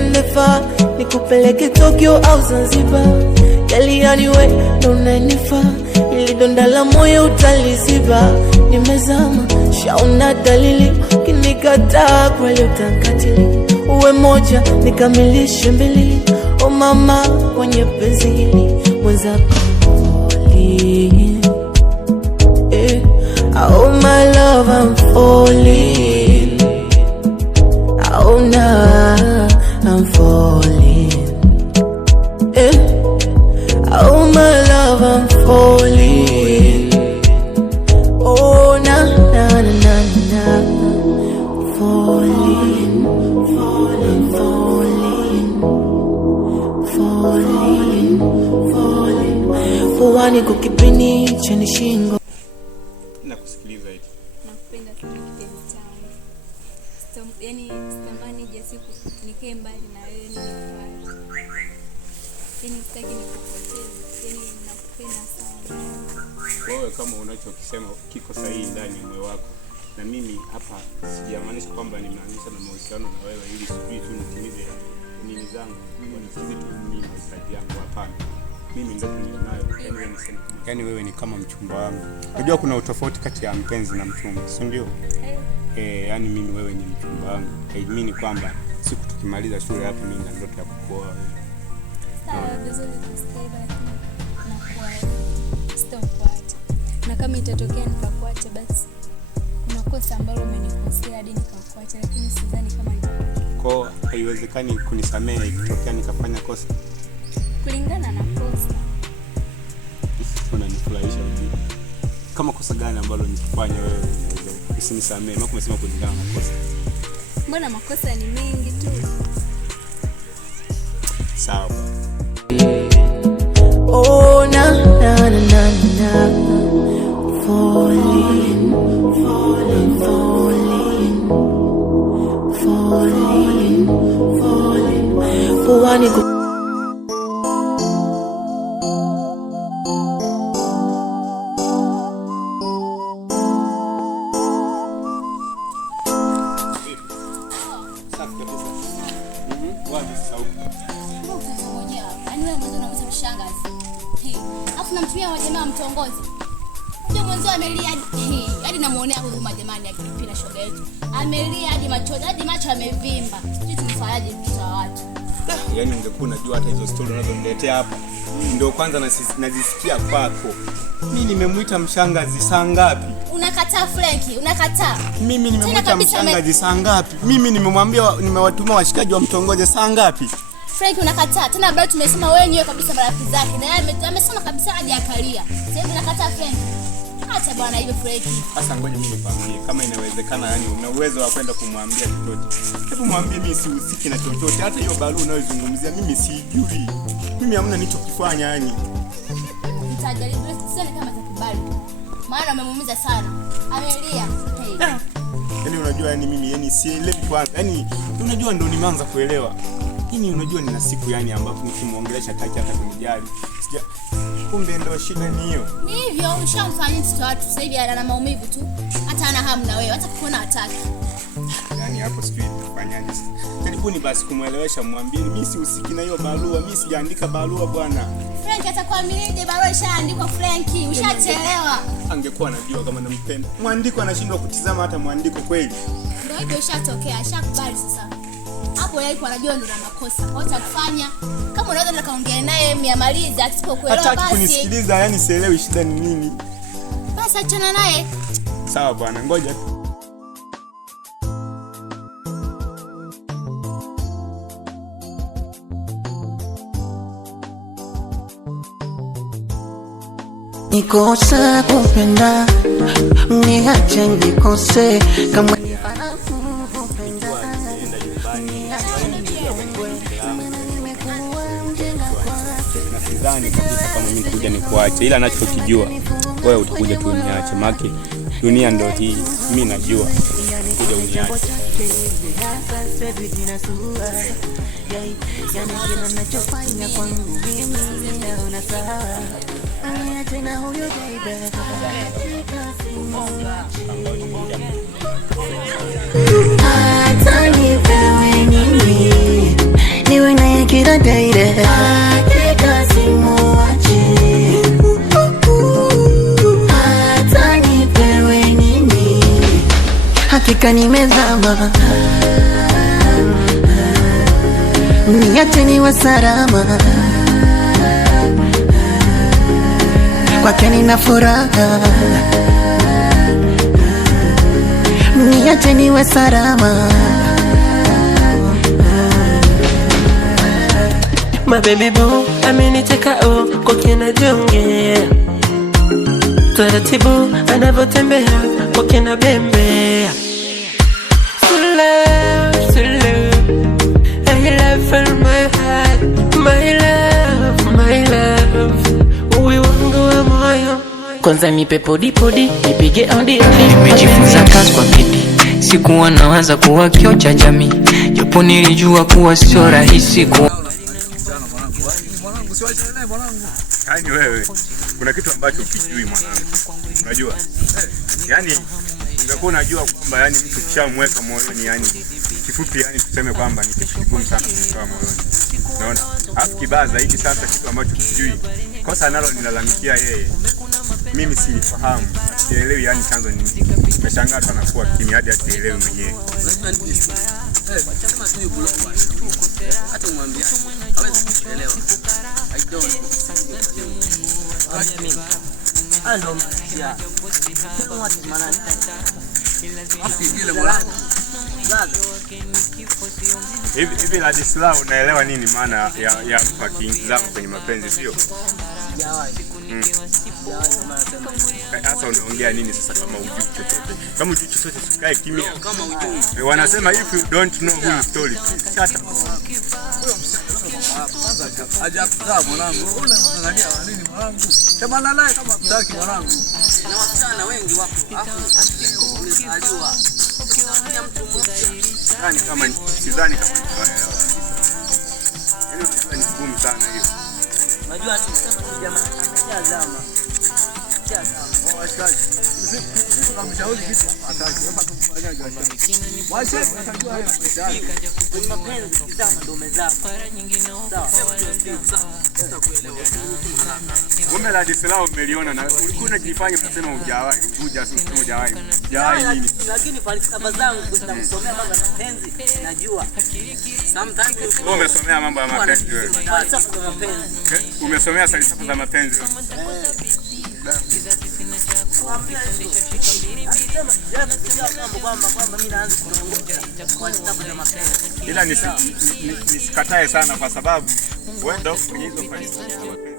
unanifaa, nikupeleke Tokyo au Zanzibar. Yali anyway, ndo unanifaa, ili donda la moyo utaliziba. Nimezama, shauna dalili, kinikataa kweli utankatili. Uwe moja, nikamilishe mbili. Oh mama, kwenye penzi hili mwenzako falling. Oh my love, I'm falling. Oh nah, I'm falling. Oh my love, I'm falling. Oh na na na na na, falling, falling, falling, falling, falling. Fuwani kukipini cheni shingo. Nakusikiliza hivi. Nakupenda sana kipenzi changu. Yaani sitamani je siku nikae mbali na wewe nifurahi. Yaani sitaki nikupoteze. Yaani nakupenda sana. Wewe kama unachokisema kiko sahihi ndani ya moyo wako. Na mimi hapa sijamaanisha kwamba nimeanzisha na mahusiano na wewe ili sijui tu nitimize nini zangu. Nitimize tu mimi mahitaji yangu, hapana. Mimi ndio nilionayo. Yaani wewe ni kama mchumba wangu. Unajua kuna utofauti kati ya mpenzi na mchumba, si ndio? Yaani mimi wewe ni mchumba wangu. Haimini kwamba siku tukimaliza shule hapa mimi na ndoto ya kukuoa wewe. Sawa, vizuri tusikize na kuacha. Sitakuacha. Na kama itatokea nikakuacha basi kuna kosa ambalo umenikosea hadi nikakuacha, lakini sidhani kama kwa haiwezekani kunisamehe ikitokea nikafanya kosa. Kulingana na kosa. Unanifurahisha hivi. Kama kosa gani ambalo nikifanya wewe usinisamehe? Mbona umesema kulingana na kosa? Mbona makosa ni mengi tu. Sawa. Oh na na na na na, falling, falling, falling, falling, falling. Fuwani mtongozi. Ndio mwanzo amelia hadi namuonea huruma jamani, akipina shoga yetu. Amelia hadi machozi, hadi macho amevimba. Sisi tunafanyaje mtoto wa watu? Yaani ungekuwa unajua hata hizo story unazoniletea hapa. Ndio kwanza nazisikia kwako. Mimi nimemuita mshangazi saa ngapi? Unakataa Frankie, unakataa. Mimi nimemuita mshangazi saa ngapi? Mimi nimemwambia nimewatuma washikaji wa mtongoze saa ngapi? Frankie unakataa. Tena bado tumesema wewe nyewe kabisa marafiki zake. Na yeye amesema kabisa hadi akalia. Sasa hivi unakataa Frankie. Acha bwana hivyo Frankie. Sasa ngoja mimi nikwambie kama inawezekana, yani una uwezo wa kwenda kumwambia chochote. Hebu mwambie mimi sihusiki na chochote. Hata hiyo barua unayozungumzia mimi sijui. Mimi hamna nilichokifanya yani. Nitajaribu sana kama atakubali. Maana umemuumiza sana. Amelia. Yaani unajua yani mimi yani sielewi kwanza. Yaani unajua ndio nimeanza kuelewa. Yaani unajua nina siku yani ambapo nikimuongelesha hataki hata kunijali. Kumbe ndio shida ni hiyo. Ni hivyo ushamfanyia mtoto watu sasa hivi ana maumivu tu. Hata ana hamu na wewe, hata kukuona hataki. Yaani hapo sijui tufanyaje. Karibuni basi kumuelewesha, mwambie mimi sihusiki na hiyo barua, mimi sijaandika barua bwana. Frank atakuaminiaje barua ishaandikwa Frankie? Ushachelewa. Angekuwa anajua kama nampenda. Mwandiko anashindwa kutizama hata mwandiko kweli. Ndio hivyo ishatokea, ashakubali sasa. Hapo yeye anajua ndio ana makosa. Kwa utakufanya kama unaweza ndio kaongea naye miamaliza asipokuelewa basi. Hataki kunisikiliza, yani sielewi shida ni nini. Basi achana naye. Sawa bwana, ngoja. Nikosa kupenda, niache nikose kama sidhani kabisa kama mimi kuja nikuache, ila anachokijua wewe utakuja tu uniache, maana dunia ndio hii, mimi najua kuja uniache. Hata nipewe nini hakika simuachi, hata nipewe nini, hakika nimezama, niache niwe salama, kwake nina furaha, niache niwe salama. My baby boo, ameniteka kwake najiongea, taratibu anavyotembea kwake na bembea. I love in my heart, my love, uwe wangu wa moyo. Kwanza nipe podi podi, nipige odi odi. Nimejifunza kazi kwa bidii, sikuwa nawaza kuwa kioo cha jamii, japo nilijua kuwa sio rahisi kuwa. Yaani wewe kuna kitu ambacho ukijui mwanangu. Unajua? Yaani ungekuwa unajua kwamba yani mtu kishamweka moyoni, yani kifupi, yani tuseme kwamba ni kitu kigumu sana kutoa moyoni. Unaona? Alafu kibaya zaidi sasa, kitu ambacho ukijui, kosa analo nilalamikia yeye. Mimi sifahamu, sielewi yani chanzo ni nini. Nimeshangaa sana kuwa kimya hadi asielewe mwenyewe. Sema tu yuko low. Hata umwambia hawezi kuelewa. I don't. Ando ya. Sema watu maana ile mola. Hivi Ladislau, unaelewa nini maana ya mtu akiingizama kwenye mapenzi, sio? Sasa unaongea nini sasa kama hujui chochote? Kama hujui chochote usikae kimya. Kama hujui. Wanasema if you don't know who story, shut up. Aja kuzaa mwanangu. Unaangalia nini mwanangu? Sema naye kama mtaki mwanangu. Na wasichana wengi wapo. Afu ulizaliwa. Ukiwaambia mtu mmoja, yani kama sidhani kama yani ni ngumu sana hiyo. unajua ni jamaa anachazama. Oh, askaji. Sisi tunamshauri kitu hataki. Hapa tumfanyaje askaji? Wacha atajua haya maisha yake. Kuna mapenzi kizama ndio umezama. Sawa. Kumbe Ladislau umeliona na ulikuwa unajifanya unasema hujawahi, hujawahi. Nini? Lakini falsafa zangu kusomea mambo ya mapenzi najua. Sometimes wewe umesomea mambo ya mapenzi wewe. Falsafa za mapenzi. Umesomea falsafa za mapenzi wewe. Ila nisikatae sana kwa sababu wewe ndio kwenye hizo falsafa za mapenzi.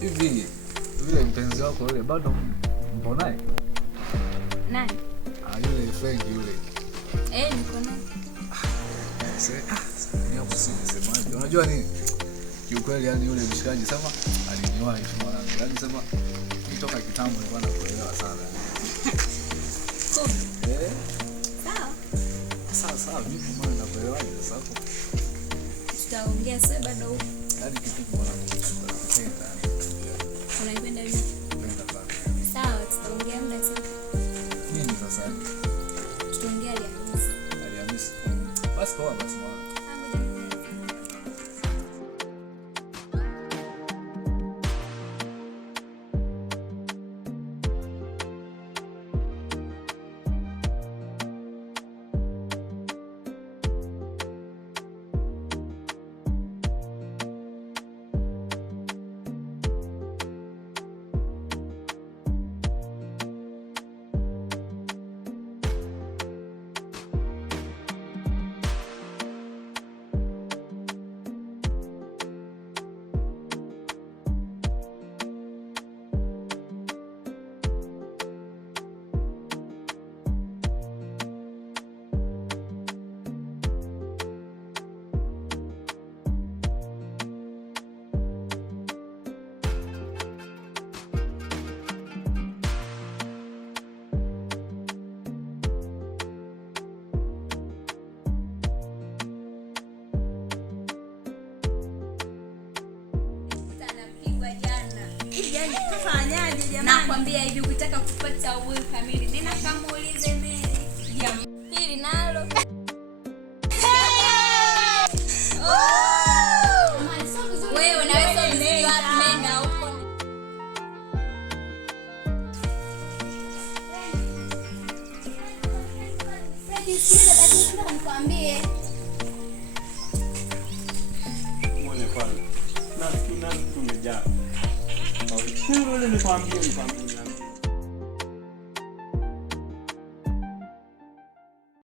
Hivi yule mpenzi wako yule bado mponaye? Nani? Yule Frank yule. Niko naye. Sasa unajua nini? Kiukweli yani yule mshikaji sema aliniwahi mwanangu. Yani sema kutoka kitambo nilikuwa nakuelewa sana. Sawa, vipi mwana nakuelewa sasa hapo? Tutaongea sasa bado huko. Hadi kitu mwanangu. Unaipenda nini? Sawa, tutaongea muda sasa. Nini sasa? Tutaongea Alhamisi. Alhamisi. Basi poa basi mwana. Yaani tufanyaje jamani? Nakwambia hivi ukitaka kupata uwezo kamili, nenda kamuulize Mary. Hili nalo. Wewe unaweza vizuri wapi nenda huko. Sikiliza basi nataka nikwambie. Muone kwanza. Na tumejaa. Kwa hiyo nikwambie